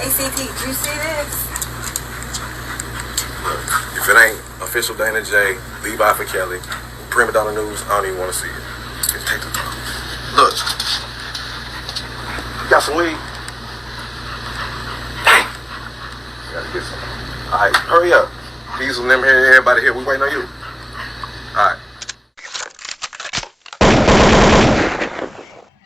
ACT, do you see this? Look, if it ain't official Dana J, Levi for Kelly, Primadonnanews, I don't even want to see it. Just take the phone. Look, you got some weed? Dang. You gotta get some. All right, hurry up. Diesel and them here, everybody here. We waiting on you. All right.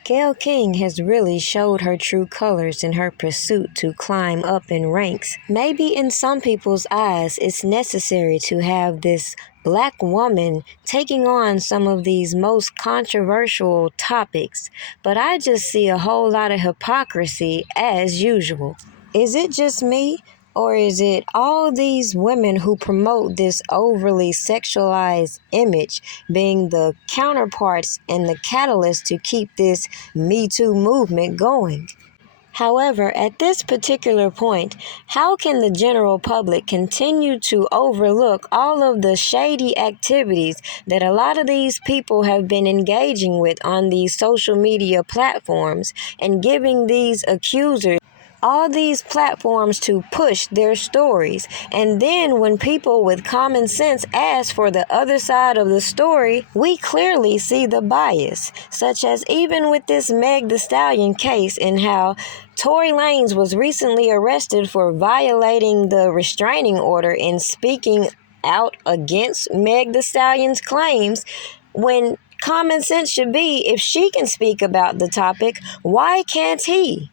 Gayle King has really showed her true colors in her pursuit to climb up in ranks. Maybe in some people's eyes it's necessary to have this black woman taking on some of these most controversial topics, but I just see a whole lot of hypocrisy as usual. Is it just me? Or is it all these women who promote this overly sexualized image being the counterparts and the catalyst to keep this Me Too movement going? However, at this particular point, how can the general public continue to overlook all of the shady activities that a lot of these people have been engaging with on these social media platforms and giving these accusers all these platforms to push their stories? And then when people with common sense ask for the other side of the story, we clearly see the bias, such as even with this Meg Thee Stallion case and how Tory Lanez was recently arrested for violating the restraining order and speaking out against Meg Thee Stallion's claims, when common sense should be, if she can speak about the topic, why can't he?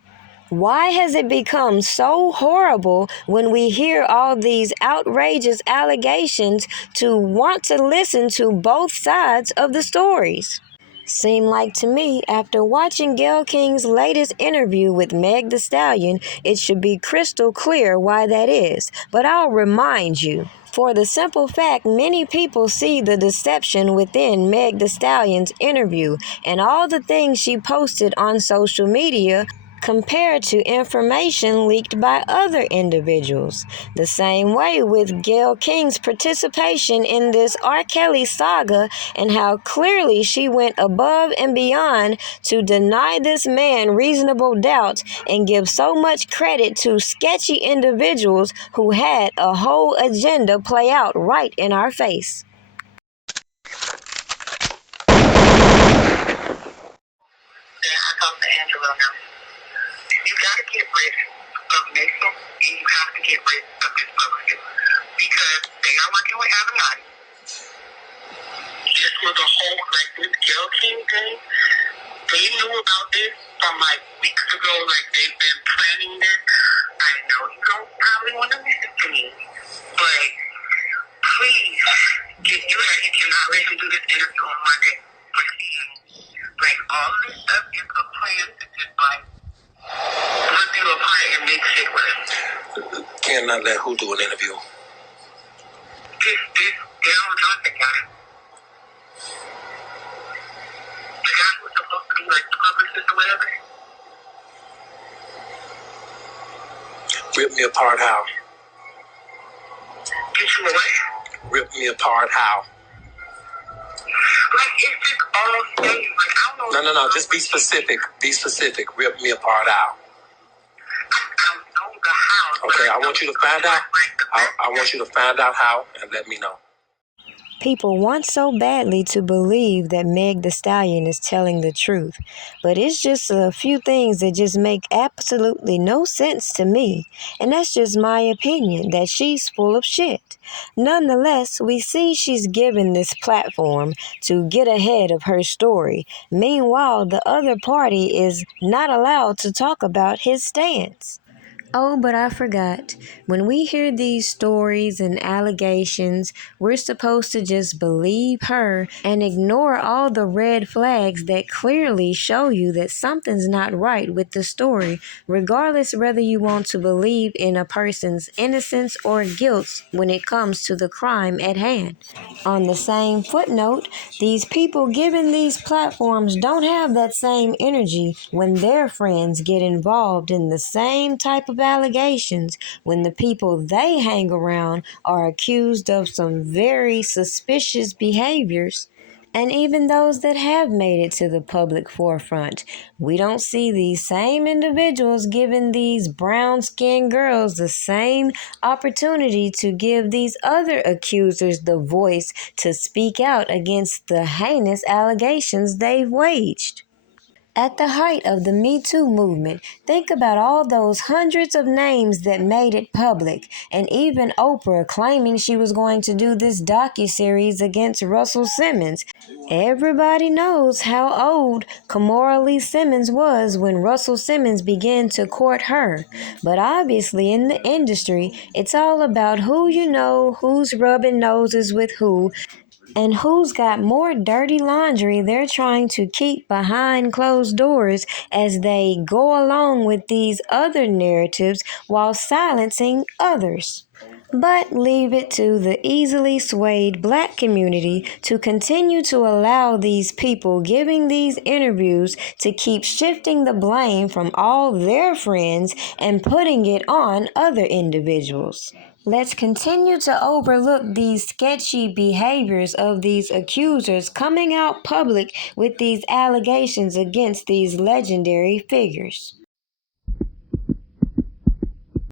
Why has it become so horrible when we hear all these outrageous allegations to want to listen to both sides of the stories? Seem like to me, after watching Gayle King's latest interview with Meg Thee Stallion, it should be crystal clear why that is. But I'll remind you. For the simple fact, many people see the deception within Meg Thee Stallion's interview and all the things she posted on social media compared to information leaked by other individuals. The same way with Gayle King's participation in this R. Kelly saga and how clearly she went above and beyond to deny this man reasonable doubt and give so much credit to sketchy individuals who had a whole agenda play out right in our face. I talked to Angela now. You gotta get rid of Mason and you have to get rid of this publicist because they are working with Avenatti. This was a whole, like this Gayle King thing. They knew about this from like weeks ago, like they've been planning this. I know you don't probably want to listen to me, but please, you cannot let him do this interview on Monday. Like all of this stuff is a plan to just like put you apart and make shit worse. Cannot let who do an interview? This Daryl Johnson guy. The guy who's supposed to be like the publicist or whatever. Rip me apart how? Get you away? Rip me apart how? Like it's just all things. Like I don't know. No. Just be specific. Be specific. Rip me apart how? I know the how. Okay, I want you to find out. I want you to find out how and let me know. People want so badly to believe that Meg Thee Stallion is telling the truth, but it's just a few things that just make absolutely no sense to me, and that's just my opinion, that she's full of shit. Nonetheless, we see she's given this platform to get ahead of her story. Meanwhile, the other party is not allowed to talk about his stance. Oh, but I forgot. When we hear these stories and allegations, we're supposed to just believe her and ignore all the red flags that clearly show you that something's not right with the story, regardless whether you want to believe in a person's innocence or guilt when it comes to the crime at hand. On the same footnote, these people given these platforms don't have that same energy when their friends get involved in the same type of allegations, when the people they hang around are accused of some very suspicious behaviors. And even those that have made it to the public forefront, we don't see these same individuals giving these brown-skinned girls the same opportunity to give these other accusers the voice to speak out against the heinous allegations they've waged. At the height of the Me Too movement, think about all those hundreds of names that made it public, and even Oprah claiming she was going to do this docuseries against Russell Simmons. Everybody knows how old Kimora Lee Simmons was when Russell Simmons began to court her. But obviously in the industry, it's all about who you know, who's rubbing noses with who, and who's got more dirty laundry they're trying to keep behind closed doors as they go along with these other narratives while silencing others. But leave it to the easily swayed black community to continue to allow these people giving these interviews to keep shifting the blame from all their friends and putting it on other individuals. Let's continue to overlook these sketchy behaviors of these accusers coming out public with these allegations against these legendary figures.